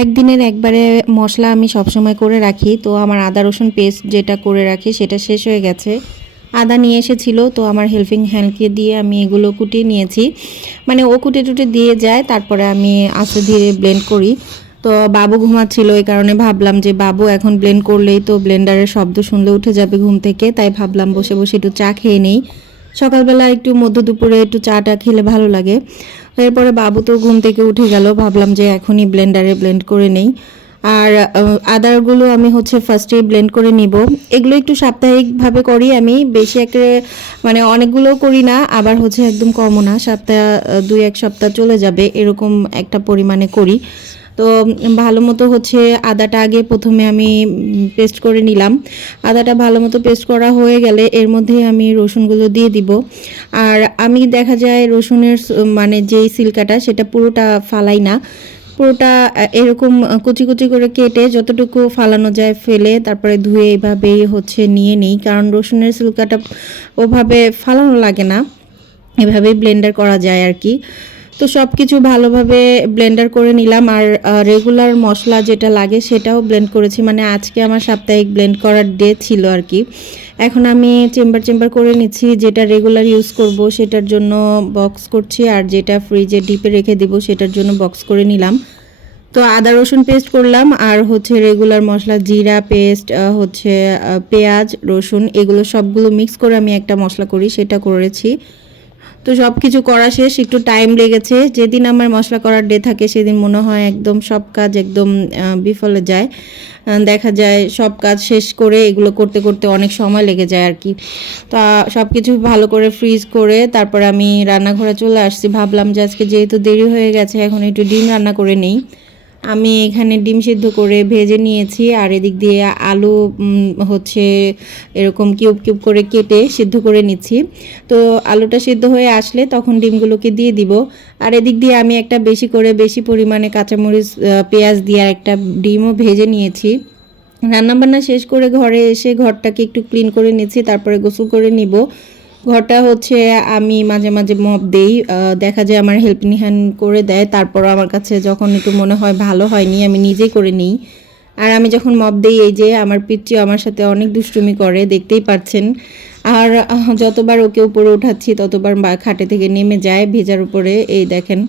কয়েকদিনের একবারে মশলা আমি সবসময় করে রাখি। তো আমার আদা রসুন পেস্ট যেটা করে রাখি সেটা শেষ হয়ে গেছে। আদা নিয়ে এসেছিল, তো আমার হেল্পিং হ্যান্ডকে দিয়ে আমি এগুলো কুটিয়ে নিয়েছি। মানে ও কুটে টুটে দিয়ে যায়, তারপরে আমি আস্তে ধীরে ব্লেন্ড করি। তো বাবু ঘুমাচ্ছিল, এই কারণে ভাবলাম যে বাবু এখন ব্লেন্ড করলেই তো ব্লেন্ডারের শব্দ শুনলে উঠে যাবে ঘুম থেকে, তাই ভাবলাম বসে বসে একটু চা খেয়ে নেই। সকালবেলা একটু মধ্য দুপুরে একটু চাটা খেলে ভালো লাগে। এরপরে বাবু তো ঘুম থেকে উঠে গেল, ভাবলাম যে এখনই ব্লেন্ডারে ব্লেন্ড করে নেই। আর আদারগুলো আমি হচ্ছে ফার্স্টেই ব্লেন্ড করে নিব। এগুলো একটু সাপ্তাহিকভাবে করি আমি, বেশি একটা মানে অনেকগুলো করি না, আবার হচ্ছে একদম কমও না, সপ্তাহ 2-1 সপ্তাহ চলে যাবে এরকম একটা পরিমাণে করি। তো ভালো মতো হচ্ছে আদাটা আগে প্রথমে আমি পেস্ট করে নিলাম। আদাটা ভালো মতো পেস্ট করা হয়ে গেলে এর মধ্যে আমি রসুনগুলো দিয়ে দিব। আর আমি দেখা যায় রসুনের মানে যেই সিলকাটা সেটা পুরোটা ফালাই না, পুরোটা এরকম কুচি কুচি করে কেটে যতটুকু ফালানো যায় ফেলে তারপরে ধুয়ে এইভাবেই হচ্ছে নিয়ে নিই, কারণ রসুনের সিলকাটা ওভাবে ফালানো লাগে না, এভাবেই ব্লেন্ডার করা যায় আর কি। তো সব কিছু ভালোভাবে ব্লেন্ডার করে নিলাম। আর রেগুলার মশলা যেটা লাগে সেটাও ব্লেন্ড করেছি, মানে আজকে আমার সাপ্তাহিক ব্লেন্ড করার ডে ছিল আর কি। এখন আমি চেম্বার চেম্বার করে নিচ্ছি, যেটা রেগুলার ইউজ করব সেটার জন্য বক্স করছি, আর যেটা ফ্রিজে ডিপে রেখে দিব সেটার জন্য বক্স করে নিলাম। তো আদা রসুন পেস্ট করলাম, আর হচ্ছে রেগুলার মশলা জিরা পেস্ট, হচ্ছে পেঁয়াজ রসুন, এগুলো সবগুলো মিক্স করে আমি একটা মশলা করি, সেটা করেছি। তো সব কিছু করা শেষ, একটু টাইম লেগেছে। যেদিন আমার মশলা করার ডে থাকে সেদিন মনে হয় একদম সব কাজ একদম বিফলে যায়। দেখা যায় সব কাজ শেষ করে এগুলো করতে করতে অনেক সময় লেগে যায় আর কি। তা সব কিছু ভালো করে ফ্রিজ করে তারপর আমি রান্নাঘরে চলে আসছি। ভাবলাম যে আজকে যেহেতু দেরি হয়ে গেছে এখন একটু ডিম রান্না করে নেই। আমি এখানে ডিম সিদ্ধ করে ভেজে নিয়েছি, আর এদিক দিয়ে আলু হচ্ছে এরকম কিউব কিউব করে কেটে সিদ্ধ করে নিচ্ছি। তো আলুটা সিদ্ধ হয়ে আসলে তখন ডিমগুলোকে দিয়ে দিব। আর এদিক দিয়ে আমি একটা বেশি পরিমাণে কাঁচামরিচ পেঁয়াজ দিয়ে একটা ডিমও ভেজে নিয়েছি। রান্নাবান্না শেষ করে ঘরে এসে ঘরটাকে একটু ক্লিন করে নিচ্ছি, তারপরে গোসল করে নিব। ঘরটা হচ্ছে আমি মাঝে মাঝে মপ দেই, দেখা যায় আমার হেল্পিং হ্যান্ড করে দেয়, তারপর আমার কাছে যখন একটু মনে হয় ভালো হয়নি আমি নিজেই করে নিই। আর আমি যখন মপ দেই এই যে আমার পিচ্চি আমার সাথে অনেক দুষ্টুমি করে, দেখতেই পাচ্ছেন। আর যতবার ওকে উপরে উঠাচ্ছি ততবার খাটে থেকে নেমে যায় ভেজার উপরে, এই দেখেন।